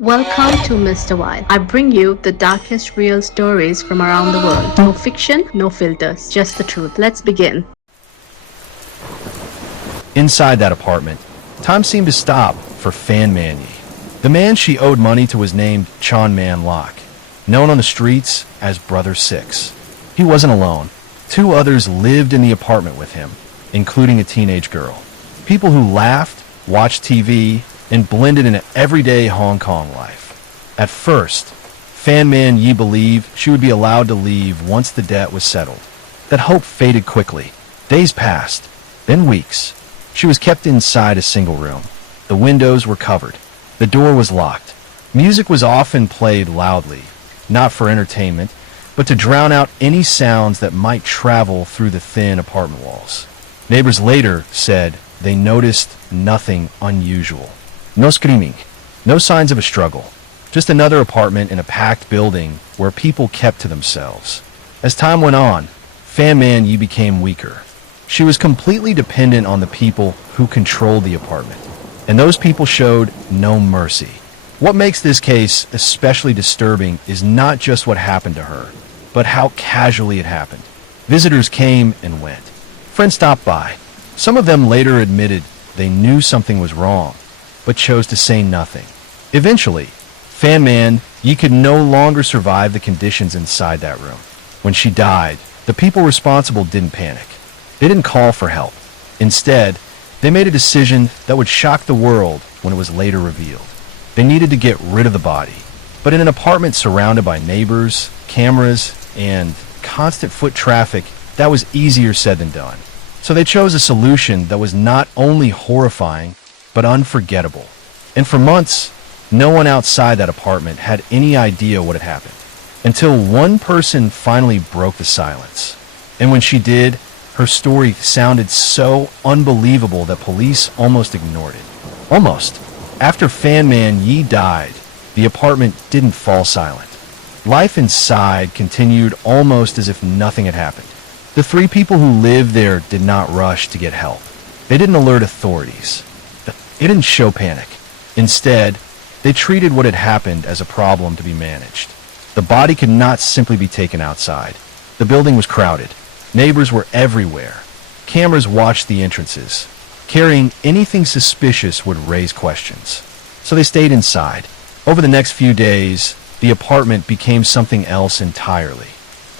Welcome to Mr. Wild. I bring you the darkest real stories from around the world. No fiction, no filters, just the truth. Let's begin. Inside that apartment, time seemed to stop for Fan Manyi. The man she owed money to was named Chon Man Lok, known on the streets as Brother Six. He wasn't alone. Two others lived in the apartment with him, including a teenage girl. People who laughed, watched TV, and blended into everyday Hong Kong life. At first, Fan Man Yi believed she would be allowed to leave once the debt was settled. That hope faded quickly. Days passed, then weeks. She was kept inside a single room. The windows were covered. The door was locked. Music was often played loudly, not for entertainment, but to drown out any sounds that might travel through the thin apartment walls. Neighbors later said they noticed nothing unusual. No screaming, no signs of a struggle, just another apartment in a packed building where people kept to themselves. As time went on, Fan Man Yi became weaker. She was completely dependent on the people who controlled the apartment, and those people showed no mercy. What makes this case especially disturbing is not just what happened to her, but how casually it happened. Visitors came and went. Friends stopped by. Some of them later admitted they knew something was wrong, but chose to say nothing. Eventually, Fan Man Yi could no longer survive the conditions inside that room. When she died, the people responsible didn't panic. They didn't call for help. Instead, they made a decision that would shock the world when it was later revealed. They needed to get rid of the body, but in an apartment surrounded by neighbors, cameras, and constant foot traffic, that was easier said than done. So they chose a solution that was not only horrifying, but unforgettable. And for months, no one outside that apartment had any idea what had happened, until one person finally broke the silence. And when she did, her story sounded so unbelievable that police almost ignored it. Almost. After Fan Man Yi died, the apartment didn't fall silent. Life inside continued almost as if nothing had happened. The three people who lived there did not rush to get help. They didn't alert authorities. It didn't show panic. Instead, they treated what had happened as a problem to be managed. The body could not simply be taken outside. The building was crowded. Neighbors were everywhere. Cameras watched the entrances. Carrying anything suspicious would raise questions. So they stayed inside. Over the next few days, the apartment became something else entirely.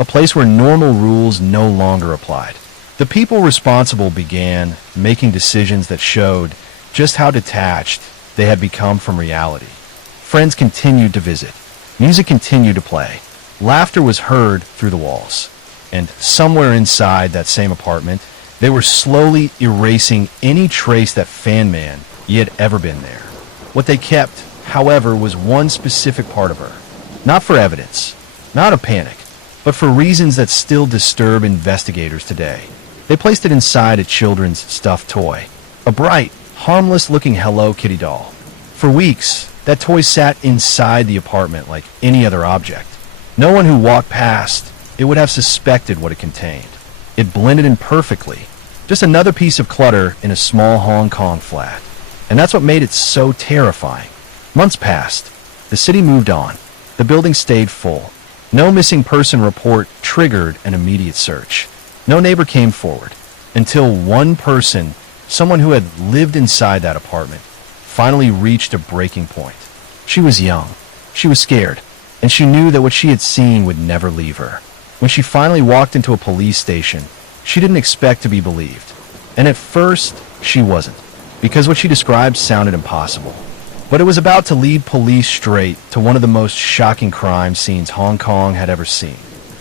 A place where normal rules no longer applied. The people responsible began making decisions that showed just how detached they had become from reality. Friends continued to visit. Music continued to play. Laughter was heard through the walls. And somewhere inside that same apartment, they were slowly erasing any trace that Fan Man Yi had ever been there. What they kept, however, was one specific part of her. Not for evidence, not a panic, but for reasons that still disturb investigators today. They placed it inside a children's stuffed toy, a bright, harmless-looking Hello Kitty doll. For weeks, that toy sat inside the apartment like any other object. No one who walked past it would have suspected what it contained. It blended in perfectly, just another piece of clutter in a small Hong Kong flat. And that's what made it so terrifying. Months passed. The city moved on. The building stayed full. No missing person report triggered an immediate search. No neighbor came forward, until one person, someone who had lived inside that apartment, finally reached a breaking point. She was young. She was scared, and she knew that what she had seen would never leave her. When she finally walked into a police station, she didn't expect to be believed. And at first, she wasn't, because what she described sounded impossible. But it was about to lead police straight to one of the most shocking crime scenes Hong Kong had ever seen.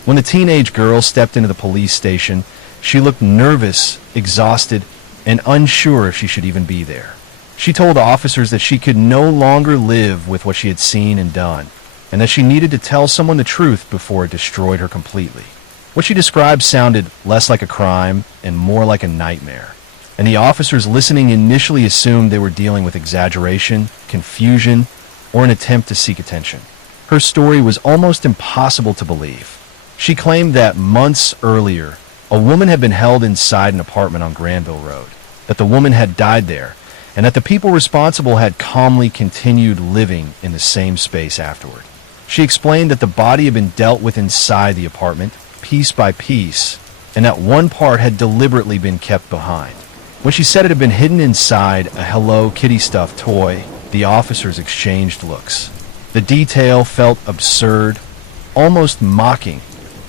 When the teenage girl stepped into the police station, she looked nervous, exhausted, and unsure if she should even be there. She told officers that she could no longer live with what she had seen and done, and that she needed to tell someone the truth before it destroyed her completely. What she described sounded less like a crime and more like a nightmare. And the officers listening initially assumed they were dealing with exaggeration, confusion, or an attempt to seek attention. Her story was almost impossible to believe. She claimed that months earlier, a woman had been held inside an apartment on Granville Road, that the woman had died there, and that the people responsible had calmly continued living in the same space afterward. She explained that the body had been dealt with inside the apartment, piece by piece, and that one part had deliberately been kept behind. When she said it had been hidden inside a Hello Kitty stuffed toy, the officers exchanged looks. The detail felt absurd, almost mocking,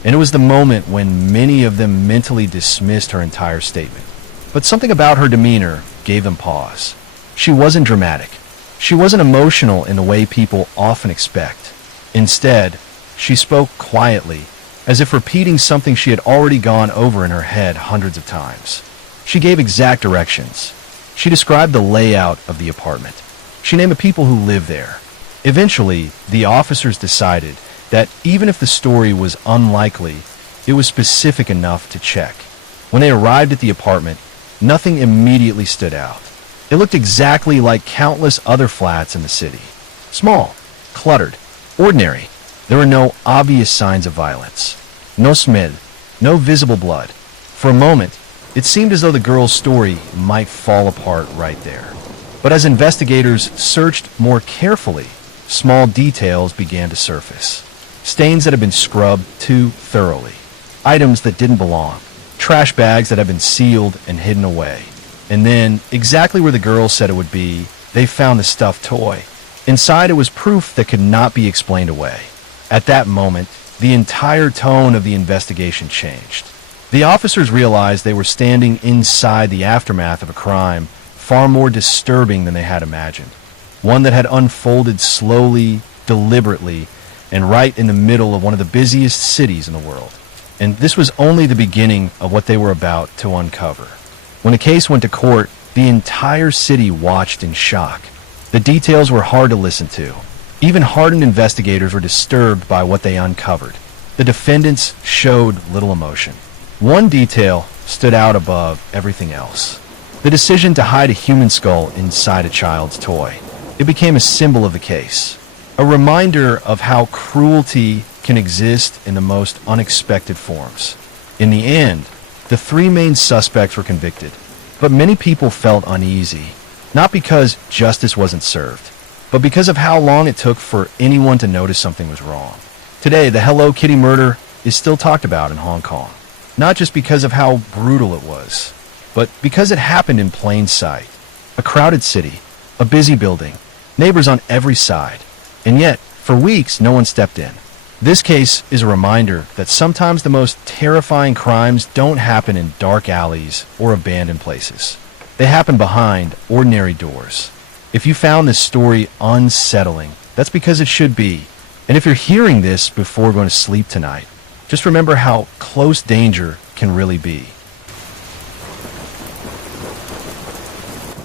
and it was the moment when many of them mentally dismissed her entire statement. But something about her demeanor gave them pause. She wasn't dramatic. She wasn't emotional in the way people often expect. Instead, she spoke quietly, as if repeating something she had already gone over in her head hundreds of times. She gave exact directions. She described the layout of the apartment. She named the people who lived there. Eventually, the officers decided that even if the story was unlikely, it was specific enough to check. When they arrived at the apartment, nothing immediately stood out. It looked exactly like countless other flats in the city. Small, cluttered, ordinary. There were no obvious signs of violence. No smell, no visible blood. For a moment, it seemed as though the girl's story might fall apart right there. But as investigators searched more carefully, small details began to surface. Stains that had been scrubbed too thoroughly. Items that didn't belong. Trash bags that had been sealed and hidden away. And then, exactly where the girl said it would be, they found the stuffed toy. Inside it was proof that could not be explained away. At that moment, the entire tone of the investigation changed. The officers realized they were standing inside the aftermath of a crime far more disturbing than they had imagined. One that had unfolded slowly, deliberately, and right in the middle of one of the busiest cities in the world. And this was only the beginning of what they were about to uncover. When the case went to court, the entire city watched in shock. The details were hard to listen to. Even hardened investigators were disturbed by what they uncovered. The defendants showed little emotion. One detail stood out above everything else. The decision to hide a human skull inside a child's toy. It became a symbol of the case. A reminder of how cruelty can exist in the most unexpected forms. In the end, the three main suspects were convicted, but many people felt uneasy, not because justice wasn't served, but because of how long it took for anyone to notice something was wrong. Today, the Hello Kitty murder is still talked about in Hong Kong, not just because of how brutal it was, but because it happened in plain sight. A crowded city, a busy building, neighbors on every side, and yet, for weeks, no one stepped in. This case is a reminder that sometimes the most terrifying crimes don't happen in dark alleys or abandoned places. They happen behind ordinary doors. If you found this story unsettling, that's because it should be. And if you're hearing this before going to sleep tonight, just remember how close danger can really be.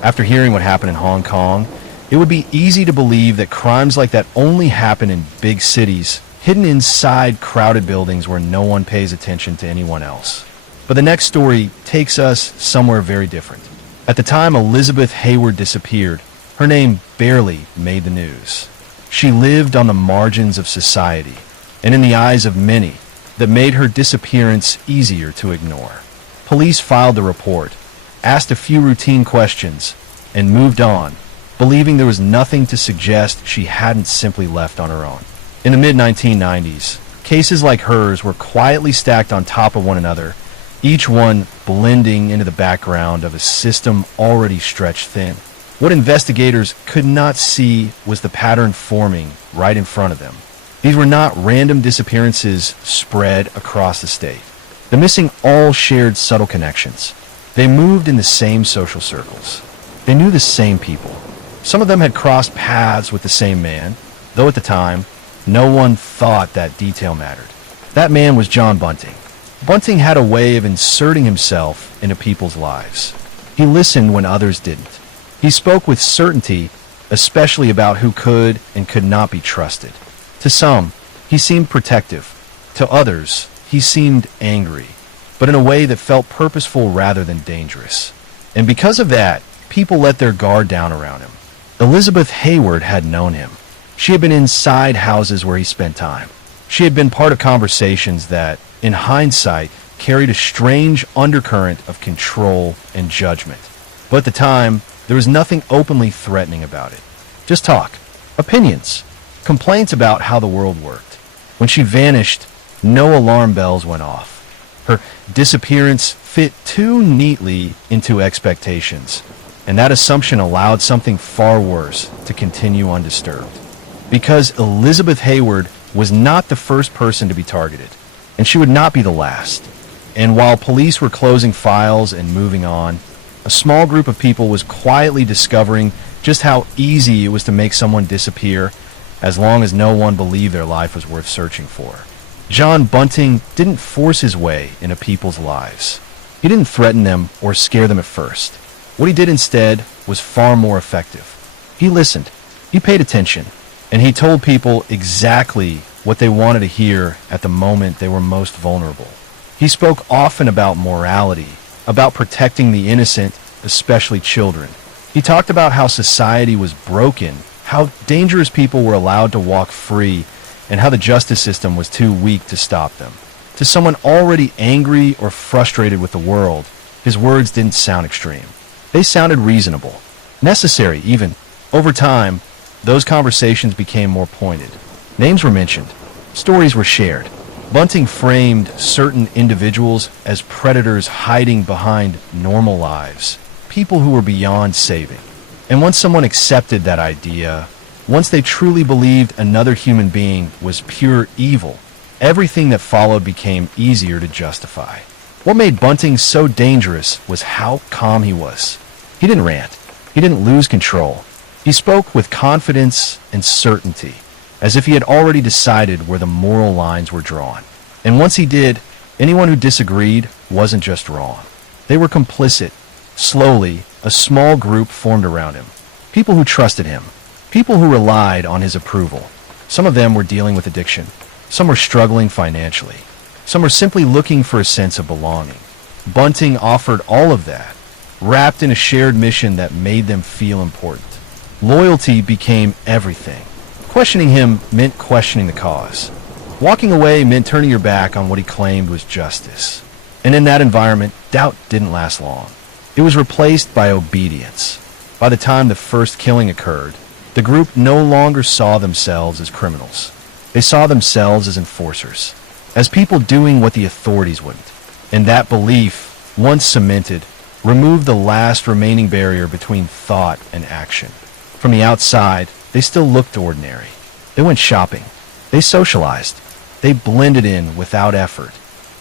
After hearing what happened in Hong Kong, it would be easy to believe that crimes like that only happen in big cities, hidden inside crowded buildings where no one pays attention to anyone else. But the next story takes us somewhere very different. At the time Elizabeth Hayward disappeared, her name barely made the news. She lived on the margins of society, and in the eyes of many, that made her disappearance easier to ignore. Police filed the report, asked a few routine questions, and moved on, believing there was nothing to suggest she hadn't simply left on her own. In the mid-1990s, cases like hers were quietly stacked on top of one another, each one blending into the background of a system already stretched thin. What investigators could not see was the pattern forming right in front of them. These were not random disappearances spread across the state. The missing all shared subtle connections. They moved in the same social circles. They knew the same people. Some of them had crossed paths with the same man, though at the time, no one thought that detail mattered. That man was John Bunting. Bunting had a way of inserting himself into people's lives. He listened when others didn't. He spoke with certainty, especially about who could and could not be trusted. To some, he seemed protective. To others, he seemed angry, but in a way that felt purposeful rather than dangerous. And because of that, people let their guard down around him. Elizabeth Hayward had known him. She had been inside houses where he spent time. She had been part of conversations that, in hindsight, carried a strange undercurrent of control and judgment. But at the time, There was nothing openly threatening about it. Just talk, opinions, complaints about how the world worked. When she vanished, no alarm bells went off. Her disappearance fit too neatly into expectations, and that assumption allowed something far worse to continue undisturbed. Because Elizabeth Hayward was not the first person to be targeted, and she would not be the last. And while police were closing files and moving on, a small group of people was quietly discovering just how easy it was to make someone disappear as long as no one believed their life was worth searching for. John Bunting didn't force his way into people's lives. He didn't threaten them or scare them at first. What he did instead was far more effective. He listened, he paid attention, and he told people exactly what they wanted to hear at the moment they were most vulnerable. He spoke often about morality, about protecting the innocent, especially children. He talked about how society was broken, how dangerous people were allowed to walk free, and how the justice system was too weak to stop them. To someone already angry or frustrated with the world, his words didn't sound extreme. They sounded reasonable, necessary even. Over time, those conversations became more pointed. Names were mentioned. Stories were shared. Bunting framed certain individuals as predators hiding behind normal lives, people who were beyond saving. And once someone accepted that idea, once they truly believed another human being was pure evil, everything that followed became easier to justify. What made Bunting so dangerous was how calm he was. He didn't rant. He didn't lose control. He spoke with confidence and certainty, as if he had already decided where the moral lines were drawn. And once he did, anyone who disagreed wasn't just wrong. They were complicit. Slowly, a small group formed around him. People who trusted him. People who relied on his approval. Some of them were dealing with addiction. Some were struggling financially. Some were simply looking for a sense of belonging. Bunting offered all of that, wrapped in a shared mission that made them feel important. Loyalty became everything. Questioning him meant questioning the cause. Walking away meant turning your back on what he claimed was justice. And in that environment, doubt didn't last long. It was replaced by obedience. By the time the first killing occurred, the group no longer saw themselves as criminals. They saw themselves as enforcers, as people doing what the authorities wouldn't. And that belief, once cemented, removed the last remaining barrier between thought and action. From the outside, they still looked ordinary. They went shopping. They socialized. They blended in without effort.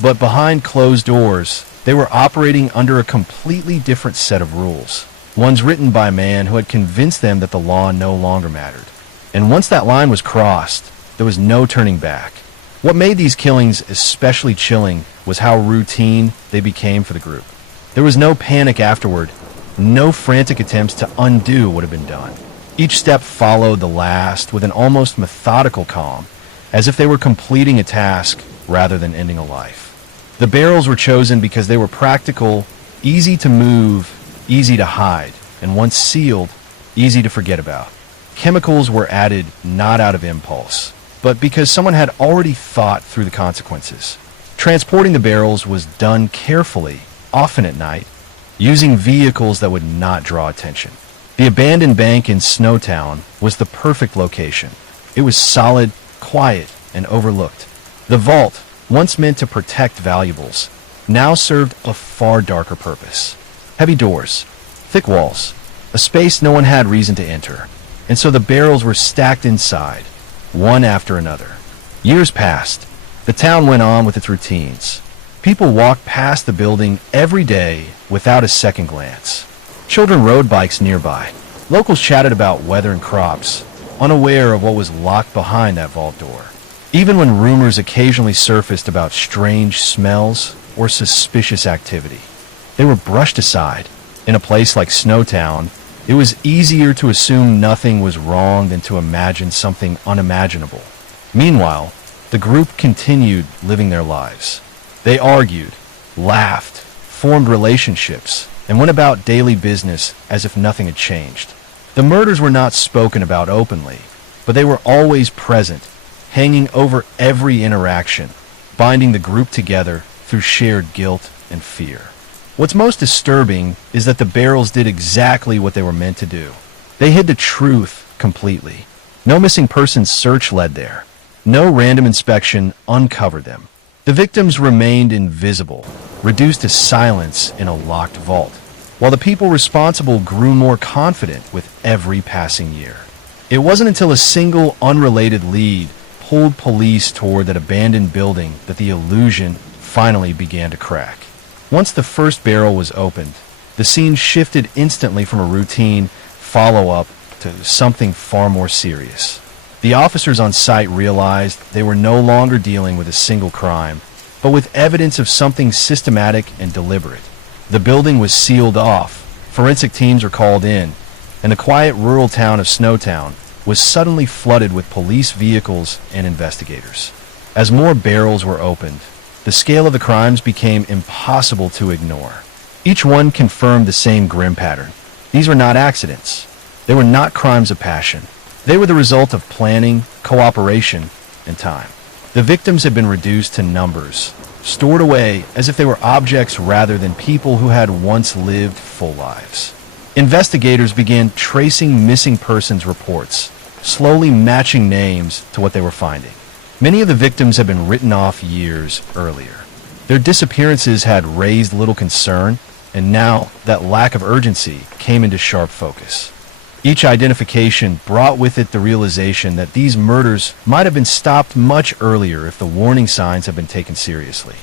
But behind closed doors, they were operating under a completely different set of rules. Ones written by a man who had convinced them that the law no longer mattered. And once that line was crossed, there was no turning back. What made these killings especially chilling was how routine they became for the group. There was no panic afterward, no frantic attempts to undo what had been done. Each step followed the last with an almost methodical calm, as if they were completing a task rather than ending a life. The barrels were chosen because they were practical, easy to move, easy to hide, and once sealed, easy to forget about. Chemicals were added not out of impulse, but because someone had already thought through the consequences. Transporting the barrels was done carefully, often at night, using vehicles that would not draw attention. The abandoned bank in Snowtown was the perfect location. It was solid, quiet, and overlooked. The vault, once meant to protect valuables, now served a far darker purpose. Heavy doors, thick walls, a space no one had reason to enter, and so the barrels were stacked inside, one after another. Years passed. The town went on with its routines. People walked past the building every day without a second glance. Children rode bikes nearby. Locals chatted about weather and crops, unaware of what was locked behind that vault door. Even when rumors occasionally surfaced about strange smells or suspicious activity, they were brushed aside. In a place like Snowtown, it was easier to assume nothing was wrong than to imagine something unimaginable. Meanwhile, the group continued living their lives. They argued, laughed, formed relationships, and went about daily business as if nothing had changed. The murders were not spoken about openly, but they were always present, hanging over every interaction, binding the group together through shared guilt and fear. What's most disturbing is that the barrels did exactly what they were meant to do. They hid the truth completely. No missing persons search led there. No random inspection uncovered them. The victims remained invisible, reduced to silence in a locked vault, while the people responsible grew more confident with every passing year. It wasn't until a single unrelated lead pulled police toward that abandoned building that the illusion finally began to crack. Once the first barrel was opened, the scene shifted instantly from a routine follow-up to something far more serious. The officers on site realized they were no longer dealing with a single crime, but with evidence of something systematic and deliberate. The building was sealed off, forensic teams were called in, and the quiet rural town of Snowtown was suddenly flooded with police vehicles and investigators. As more barrels were opened, the scale of the crimes became impossible to ignore. Each one confirmed the same grim pattern. These were not accidents. They were not crimes of passion. They were the result of planning, cooperation, and time. The victims had been reduced to numbers, stored away as if they were objects rather than people who had once lived full lives. Investigators began tracing missing persons reports, slowly matching names to what they were finding. Many of the victims had been written off years earlier. Their disappearances had raised little concern, and now that lack of urgency came into sharp focus. Each identification brought with it the realization that these murders might have been stopped much earlier if the warning signs had been taken seriously.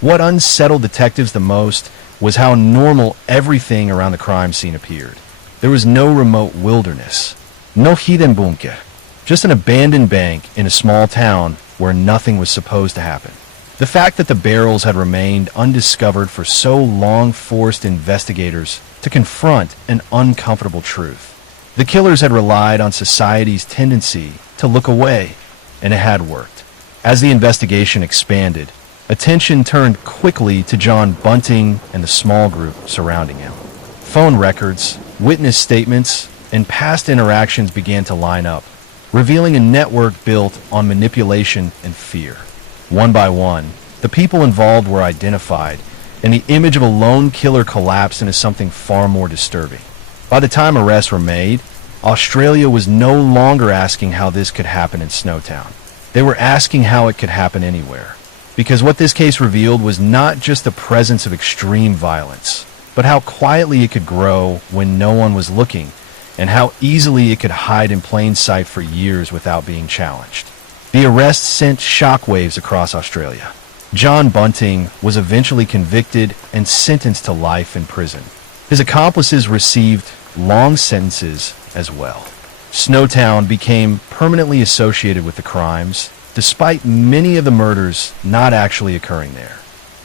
What unsettled detectives the most was how normal everything around the crime scene appeared. There was no remote wilderness, no hidden bunker, just an abandoned bank in a small town where nothing was supposed to happen. The fact that the barrels had remained undiscovered for so long forced investigators to confront an uncomfortable truth. The killers had relied on society's tendency to look away, and it had worked. As the investigation expanded, attention turned quickly to John Bunting and the small group surrounding him. Phone records, witness statements, and past interactions began to line up, revealing a network built on manipulation and fear. One by one, the people involved were identified, and the image of a lone killer collapsed into something far more disturbing. By the time arrests were made, Australia was no longer asking how this could happen in Snowtown. They were asking how it could happen anywhere. Because what this case revealed was not just the presence of extreme violence, but how quietly it could grow when no one was looking, and how easily it could hide in plain sight for years without being challenged. The arrest sent shockwaves across Australia. John Bunting was eventually convicted and sentenced to life in prison. His accomplices received long sentences as well. Snowtown became permanently associated with the crimes, despite many of the murders not actually occurring there.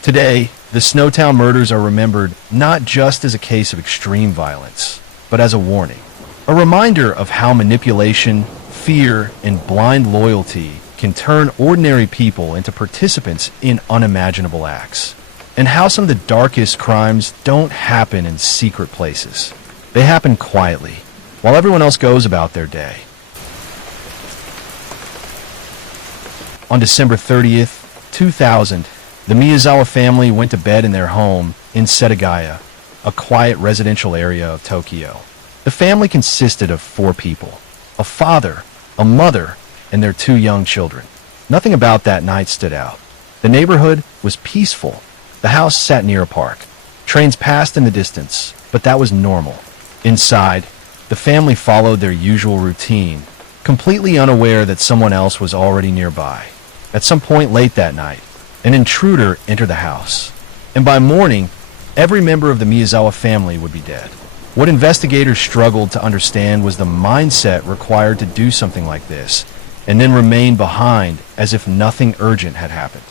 Today, the Snowtown murders are remembered not just as a case of extreme violence, but as a warning. A reminder of how manipulation, fear, and blind loyalty can turn ordinary people into participants in unimaginable acts. And how some of the darkest crimes don't happen in secret places. They happen quietly, while everyone else goes about their day. On December 30th, 2000, the Miyazawa family went to bed in their home in Setagaya, a quiet residential area of Tokyo. The family consisted of 4 people, a father, a mother, and their 2 young children. Nothing about that night stood out. The neighborhood was peaceful. The house sat near a park. Trains passed in the distance, but that was normal. Inside, the family followed their usual routine, completely unaware that someone else was already nearby. At some point late that night, an intruder entered the house, and by morning, every member of the Miyazawa family would be dead. What investigators struggled to understand was the mindset required to do something like this, and then remain behind as if nothing urgent had happened.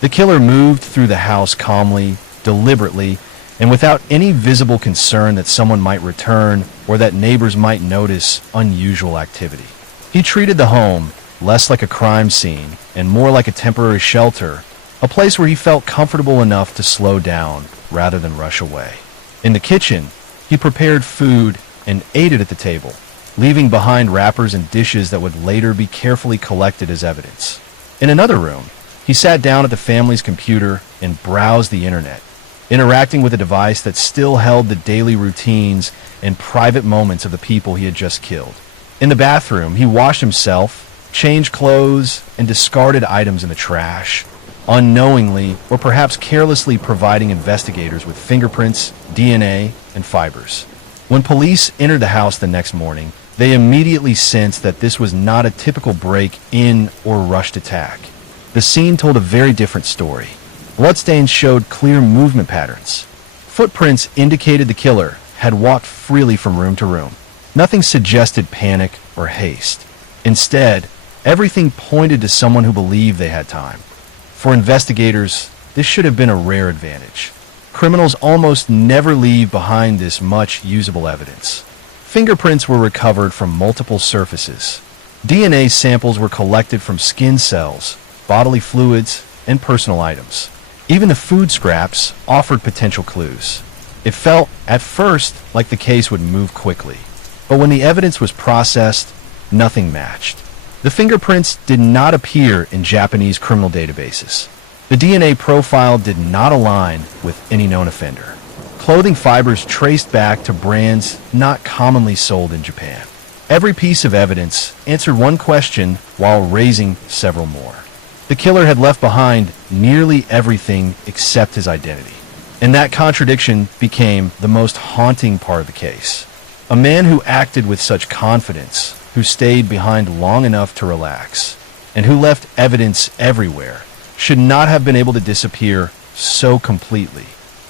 The killer moved through the house calmly, deliberately, and without any visible concern that someone might return or that neighbors might notice unusual activity. He treated the home less like a crime scene and more like a temporary shelter, a place where he felt comfortable enough to slow down rather than rush away. In the kitchen, he prepared food and ate it at the table, leaving behind wrappers and dishes that would later be carefully collected as evidence. In another room, he sat down at the family's computer and browsed the internet, interacting with a device that still held the daily routines and private moments of the people he had just killed. In the bathroom, he washed himself, changed clothes, and discarded items in the trash, unknowingly or perhaps carelessly providing investigators with fingerprints, DNA, and fibers. When police entered the house the next morning, they immediately sensed that this was not a typical break-in or rushed attack. The scene told a very different story. Bloodstains showed clear movement patterns. Footprints indicated the killer had walked freely from room to room. Nothing suggested panic or haste. Instead, everything pointed to someone who believed they had time. For investigators, this should have been a rare advantage. Criminals almost never leave behind this much usable evidence. Fingerprints were recovered from multiple surfaces. DNA samples were collected from skin cells, bodily fluids, and personal items. Even the food scraps offered potential clues. It felt, at first, like the case would move quickly. But when the evidence was processed, nothing matched. The fingerprints did not appear in Japanese criminal databases. The DNA profile did not align with any known offender. Clothing fibers traced back to brands not commonly sold in Japan. Every piece of evidence answered one question while raising several more. The killer had left behind nearly everything except his identity. And that contradiction became the most haunting part of the case. A man who acted with such confidence, who stayed behind long enough to relax, and who left evidence everywhere, should not have been able to disappear so completely.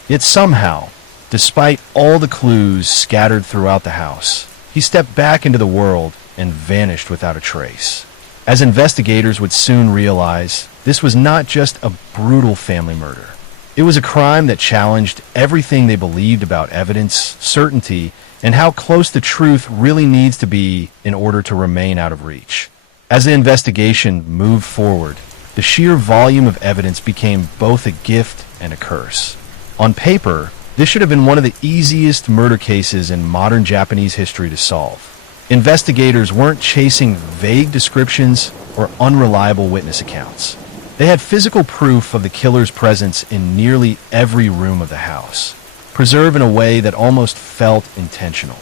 Yet somehow, despite all the clues scattered throughout the house, he stepped back into the world and vanished without a trace. As investigators would soon realize, this was not just a brutal family murder. It was a crime that challenged everything they believed about evidence, certainty, and how close the truth really needs to be in order to remain out of reach. As the investigation moved forward, the sheer volume of evidence became both a gift and a curse. On paper, this should have been one of the easiest murder cases in modern Japanese history to solve. Investigators weren't chasing vague descriptions or unreliable witness accounts. They had physical proof of the killer's presence in nearly every room of the house, preserved in a way that almost felt intentional.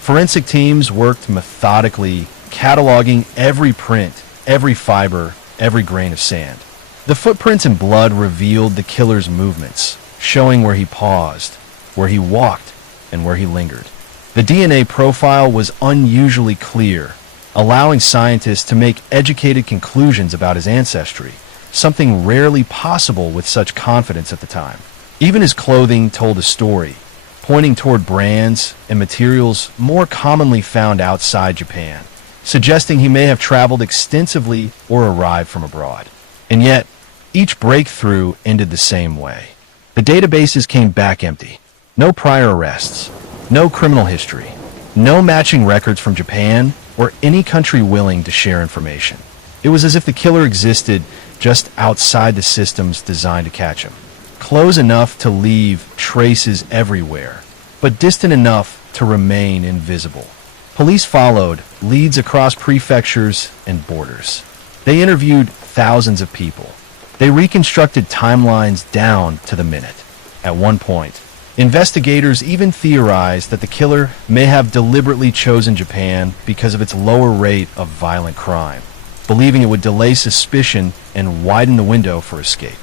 Forensic teams worked methodically, cataloging every print, every fiber, every grain of sand. The footprints and blood revealed the killer's movements, showing where he paused, where he walked, and where he lingered. The DNA profile was unusually clear, allowing scientists to make educated conclusions about his ancestry, something rarely possible with such confidence at the time. Even his clothing told a story, pointing toward brands and materials more commonly found outside Japan, suggesting he may have traveled extensively or arrived from abroad. And yet, each breakthrough ended the same way. The databases came back empty. No prior arrests, no criminal history, no matching records from Japan or any country willing to share information. It was as if the killer existed just outside the systems designed to catch him. Close enough to leave traces everywhere, but distant enough to remain invisible. Police followed leads across prefectures and borders. They interviewed thousands of people. They reconstructed timelines down to the minute. At one point, investigators even theorized that the killer may have deliberately chosen Japan because of its lower rate of violent crime, believing it would delay suspicion and widen the window for escape.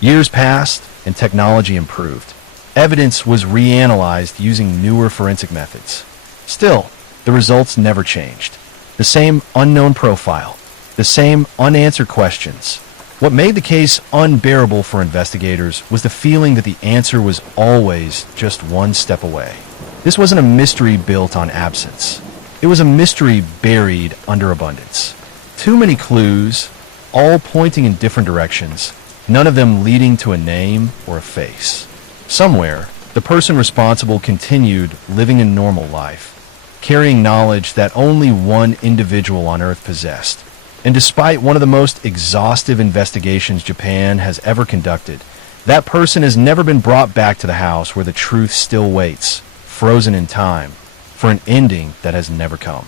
Years passed and technology improved. Evidence was reanalyzed using newer forensic methods. Still, the results never changed. The same unknown profile, the same unanswered questions. What made the case unbearable for investigators was the feeling that the answer was always just one step away. This wasn't a mystery built on absence. It was a mystery buried under abundance. Too many clues, all pointing in different directions, none of them leading to a name or a face. Somewhere, the person responsible continued living a normal life, carrying knowledge that only one individual on Earth possessed. And despite one of the most exhaustive investigations Japan has ever conducted, that person has never been brought back to the house where the truth still waits, frozen in time, for an ending that has never come.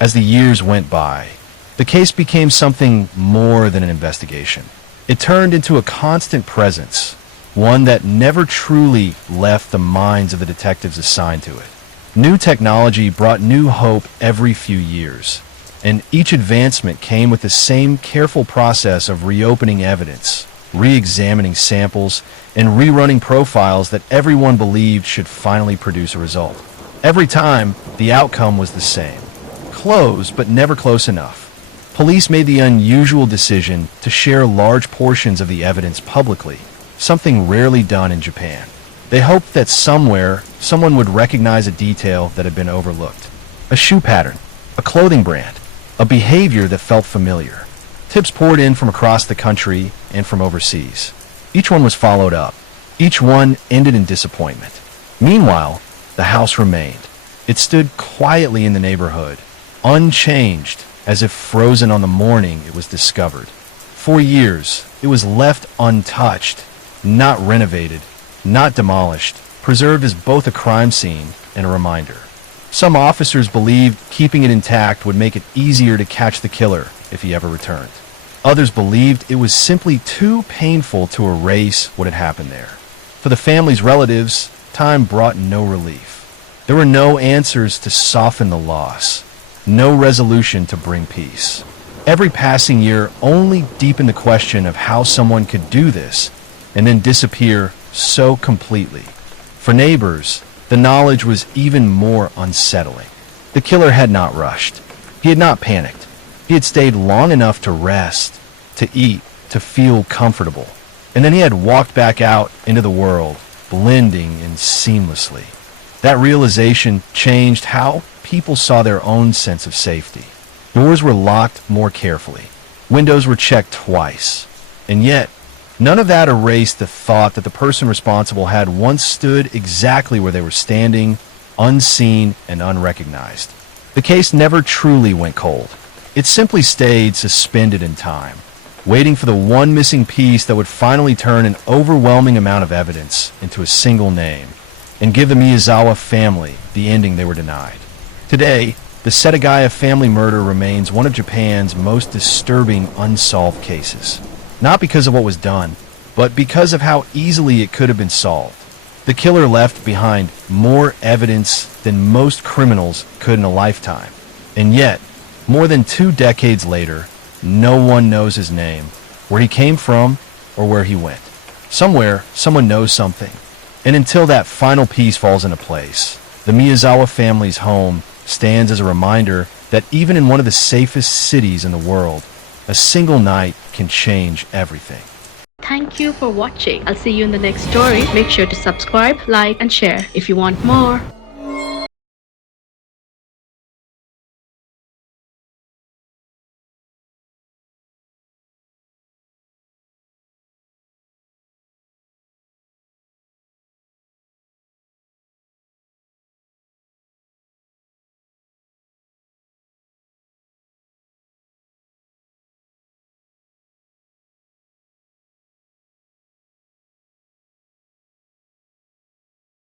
As the years went by, the case became something more than an investigation. It turned into a constant presence, one that never truly left the minds of the detectives assigned to it. New technology brought new hope every few years, and each advancement came with the same careful process of reopening evidence, re-examining samples, and rerunning profiles that everyone believed should finally produce a result. Every time, the outcome was the same. Close, but never close enough. Police made the unusual decision to share large portions of the evidence publicly, something rarely done in Japan. They hoped that somewhere, someone would recognize a detail that had been overlooked. A shoe pattern, a clothing brand, a behavior that felt familiar. Tips poured in from across the country and from overseas. Each one was followed up. Each one ended in disappointment. Meanwhile, the house remained. It stood quietly in the neighborhood, unchanged, as if frozen on the morning it was discovered. For years, it was left untouched, not renovated, not demolished, preserved as both a crime scene and a reminder. Some officers believed keeping it intact would make it easier to catch the killer if he ever returned. Others believed it was simply too painful to erase what had happened there. For the family's relatives, time brought no relief. There were no answers to soften the loss, no resolution to bring peace. Every passing year only deepened the question of how someone could do this and then disappear so completely. For neighbors, the knowledge was even more unsettling. The killer had not rushed. He had not panicked. He had stayed long enough to rest, to eat, to feel comfortable. And then he had walked back out into the world, blending in seamlessly. That realization changed how people saw their own sense of safety. Doors were locked more carefully. Windows were checked twice. And yet, none of that erased the thought that the person responsible had once stood exactly where they were standing, unseen and unrecognized. The case never truly went cold. It simply stayed suspended in time, waiting for the one missing piece that would finally turn an overwhelming amount of evidence into a single name and give the Miyazawa family the ending they were denied. Today, the Setagaya Family Murder remains one of Japan's most disturbing unsolved cases. Not because of what was done, but because of how easily it could have been solved. The killer left behind more evidence than most criminals could in a lifetime. And yet, more than 2 decades later, no one knows his name, where he came from, or where he went. Somewhere, someone knows something. And until that final piece falls into place, the Miyazawa family's home stands as a reminder that even in one of the safest cities in the world, a single night can change everything. Thank you for watching. I'll see you in the next story. Make sure to subscribe, like, and share if you want more.